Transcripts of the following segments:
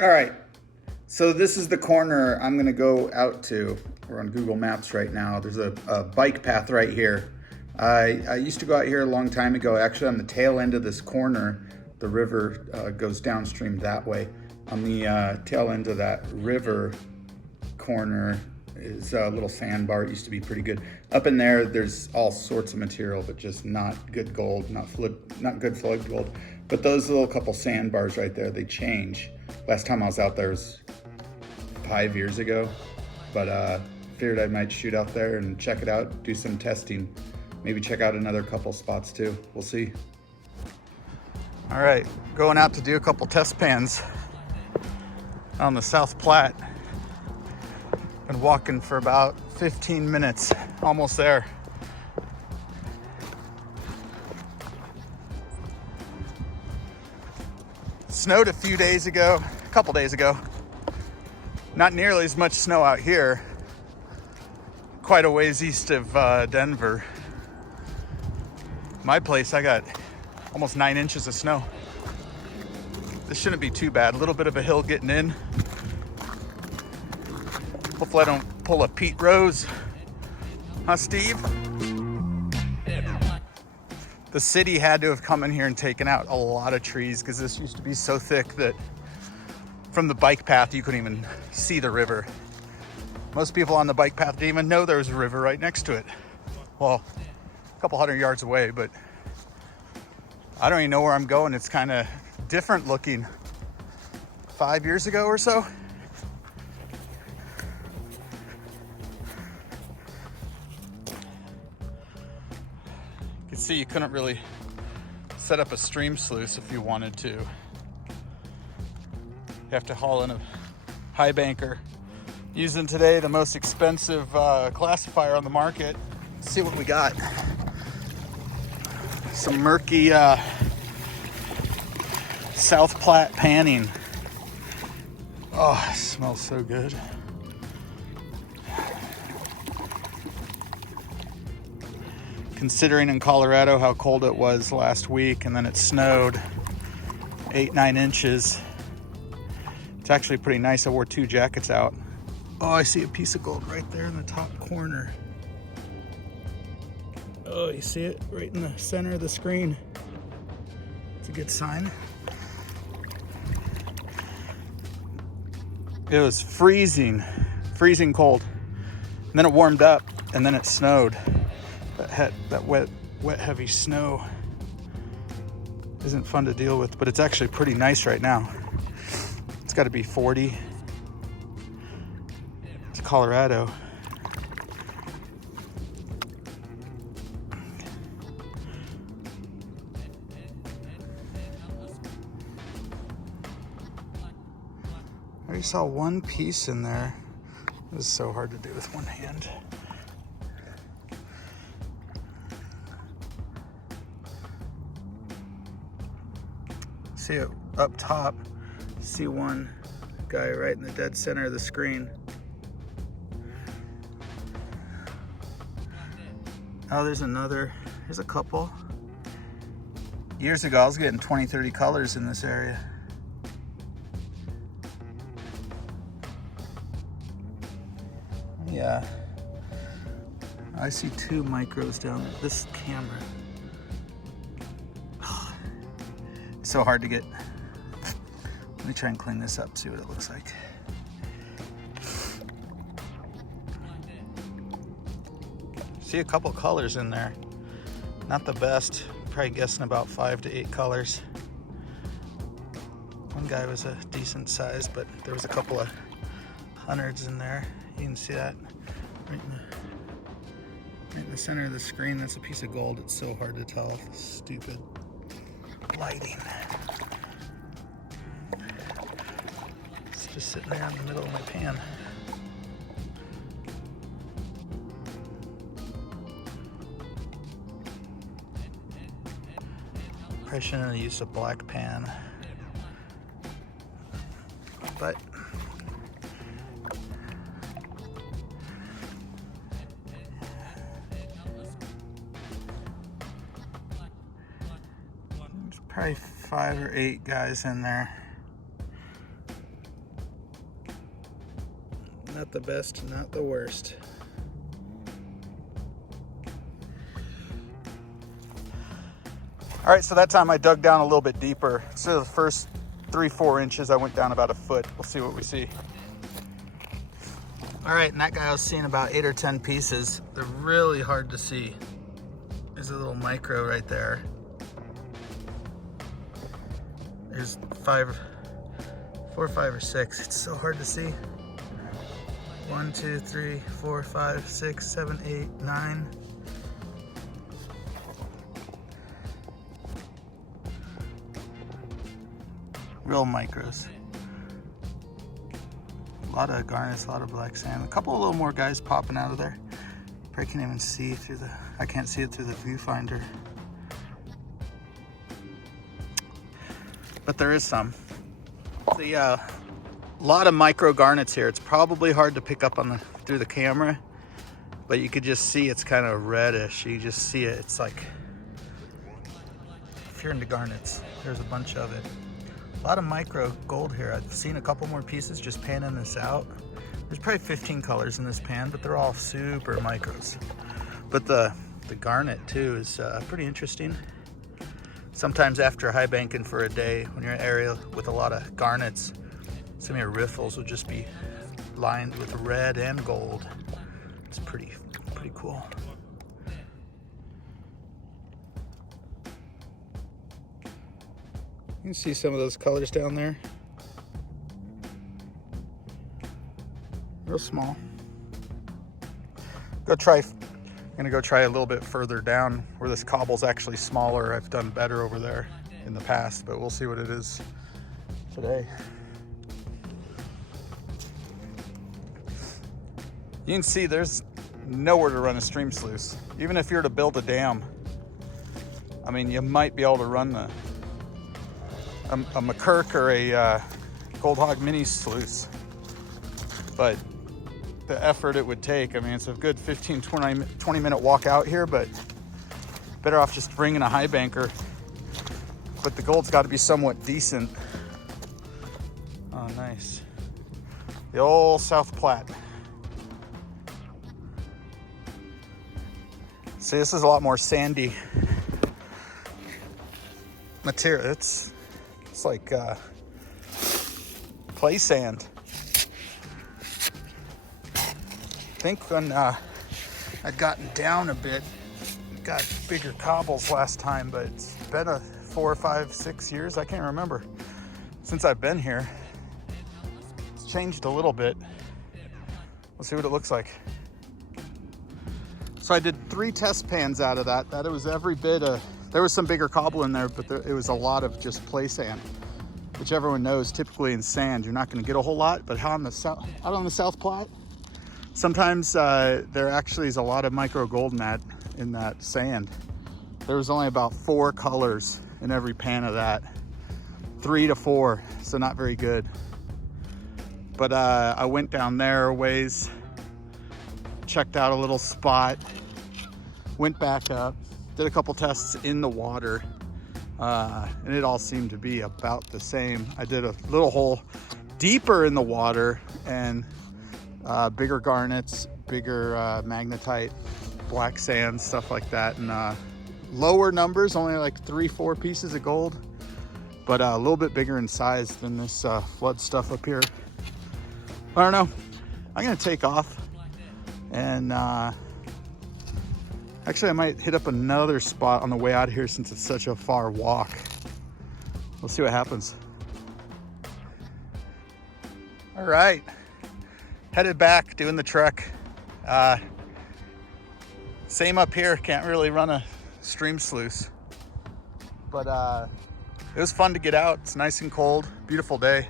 All right, so this is the corner I'm gonna go out to. We're on Google Maps right now. There's a bike path right here. I used to go out here a long time ago. Actually, on the tail end of this corner, the river goes downstream that way. On the tail end of that river corner is a little sandbar. It used to be pretty good. Up in there, there's all sorts of material, but just not good gold, not good flood gold. But those little couple sandbars right there, they change. Last time I was out there was 5 years ago, but figured I might shoot out there and check it out, do some testing, maybe check out another couple spots too. We'll see. All right, going out to do a couple test pans on the South Platte. Been walking for about 15 minutes, almost there. Snowed a few days ago, a couple days ago. Not nearly as much snow out here. Quite a ways east of Denver. My place, I got almost 9 inches of snow. This shouldn't be too bad. A little bit of a hill getting in. Hopefully I don't pull a Pete Rose. Huh, Steve? The city had to have come in here and taken out a lot of trees because this used to be so thick that from the bike path you couldn't even see the river. Most people on the bike path didn't even know there was a river right next to it. Well, a couple hundred yards away, but I don't even know where I'm going. It's kind of different looking. 5 years ago or so. You can see you couldn't really set up a stream sluice if you wanted to. You have to haul in a high banker. Using today the most expensive classifier on the market. Let's see what we got. Some murky South Platte panning. Oh, it smells so good. Considering in Colorado how cold it was last week, and then it snowed 8-9 inches. It's actually pretty nice. I wore 2 jackets out. Oh, I see a piece of gold right there in the top corner. Oh, you see it right in the center of the screen. It's a good sign. It was freezing cold. And then it warmed up, and then it snowed. That wet, heavy snow isn't fun to deal with, but it's actually pretty nice right now. It's got to be 40. It's Colorado. I already saw one piece in there. It was so hard to do with one hand. See it up top. See one guy right in the dead center of the screen. Oh, there's another. There's a couple. Years ago, I was getting 20, 30 colors in this area. Yeah. I see 2 micros down there. This camera. So hard to get. Let me try and clean this up, see what it looks like. See a couple colors in there. Not the best. Probably guessing about 5 to 8 colors. One guy was a decent size, but there was a couple of hundreds in there. You can see that right in the center of the screen. That's a piece of gold. It's so hard to tell. Stupid lighting. It's just sitting there in the middle of my pan. Probably shouldn't have used a black pan, but there's probably 5 or 8 guys in there. Not the best, not the worst. All right, so that time I dug down a little bit deeper. So the first 3-4 inches, I went down about a foot. We'll see what we see. All right, and that guy I was seeing about 8 or 10 pieces. They're really hard to see. There's a little micro right there. There's 4, 5, or 6. It's so hard to see. 1, 2, 3, 4, 5, 6, 7, 8, 9. Real micros. A lot of garnets, a lot of black sand. A couple of little more guys popping out of there. Probably can't even see through the, I can't see it through the viewfinder. But there is some. The lot of micro garnets here. It's probably hard to pick up on through the camera, but you could just see it's kind of reddish. You just see it. It's like, if you're into garnets, there's a bunch of it. A lot of micro gold here. I've seen a couple more pieces just panning this out. There's probably 15 colors in this pan, but they're all super micros. But the garnet too is pretty interesting. Sometimes after high banking for a day, when you're in an area with a lot of garnets, some of your riffles will just be lined with red and gold. It's pretty cool. You can see some of those colors down there. Real small. I'm gonna go try a little bit further down where this cobble's actually smaller. I've done better over there in the past, but we'll see what it is today. You can see there's nowhere to run a stream sluice. Even if you're to build a dam, I mean, you might be able to run a McKirk or a Gold Hog mini sluice, but the effort it would take, I mean, it's a good 15-20 minute walk out here, but better off just bringing a high banker. But the gold's got to be somewhat decent. Oh, nice. The old South Platte. See, this is a lot more sandy material. It's like play sand. I think when I'd gotten down a bit, got bigger cobbles last time, but it's been 4, 5, 6 years, I can't remember, since I've been here. It's changed a little bit. Let's see what it looks like. So I did 3 test pans out of that. That it was every bit of, there was some bigger cobble in there, but it was a lot of just play sand, which everyone knows typically in sand, you're not gonna get a whole lot, but out on the South Platte, sometimes there actually is a lot of micro gold in that sand. There was only about 4 colors in every pan of that, 3 to 4, so not very good. But I went down there a ways, checked out a little spot, went back up, did a couple tests in the water, and it all seemed to be about the same. I did a little hole deeper in the water and bigger garnets, bigger magnetite, black sand, stuff like that, and lower numbers, only like 3-4 pieces of gold, but a little bit bigger in size than this flood stuff up here. I don't know. I'm gonna take off and actually I might hit up another spot on the way out of here since it's such a far walk. We'll see what happens. All right, headed back, doing the trek. Same up here, can't really run a stream sluice, but it was fun to get out. It's nice and cold, beautiful day.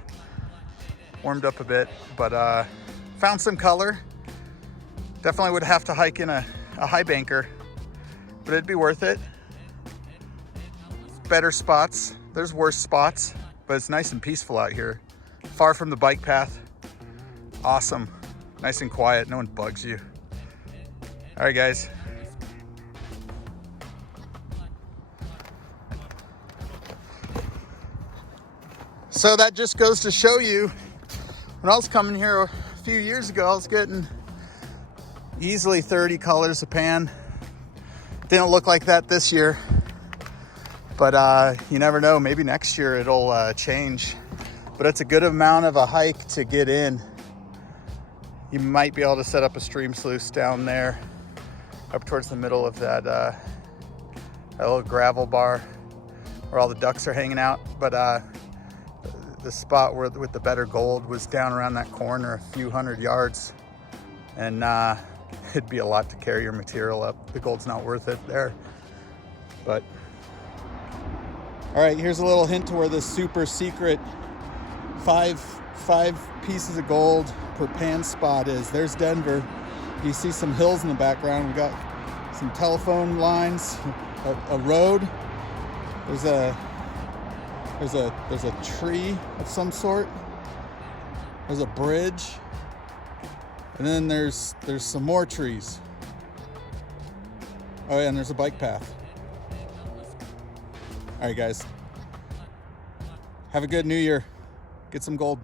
Warmed up a bit, but found some color. Definitely would have to hike in a high banker, but it'd be worth it. Better spots, there's worse spots, but it's nice and peaceful out here. Far from the bike path. Awesome, nice and quiet, no one bugs you. All right, guys. So that just goes to show you, when I was coming here few years ago, I was getting easily 30 colors a pan. Didn't look like that this year, but you never know. Maybe next year it'll change. But it's a good amount of a hike to get in. You might be able to set up a stream sluice down there, up towards the middle of that, that little gravel bar where all the ducks are hanging out. But the spot with the better gold was down around that corner, a few hundred yards, and it'd be a lot to carry your material up. The gold's not worth it there. But all right, here's a little hint to where this super secret five pieces of gold per pan spot is. There's Denver. You see some hills in the background. We got some telephone lines, a road. There's a tree of some sort. There's a bridge. And then there's some more trees. Oh yeah, and there's a bike path. All right, guys. Have a good New Year. Get some gold.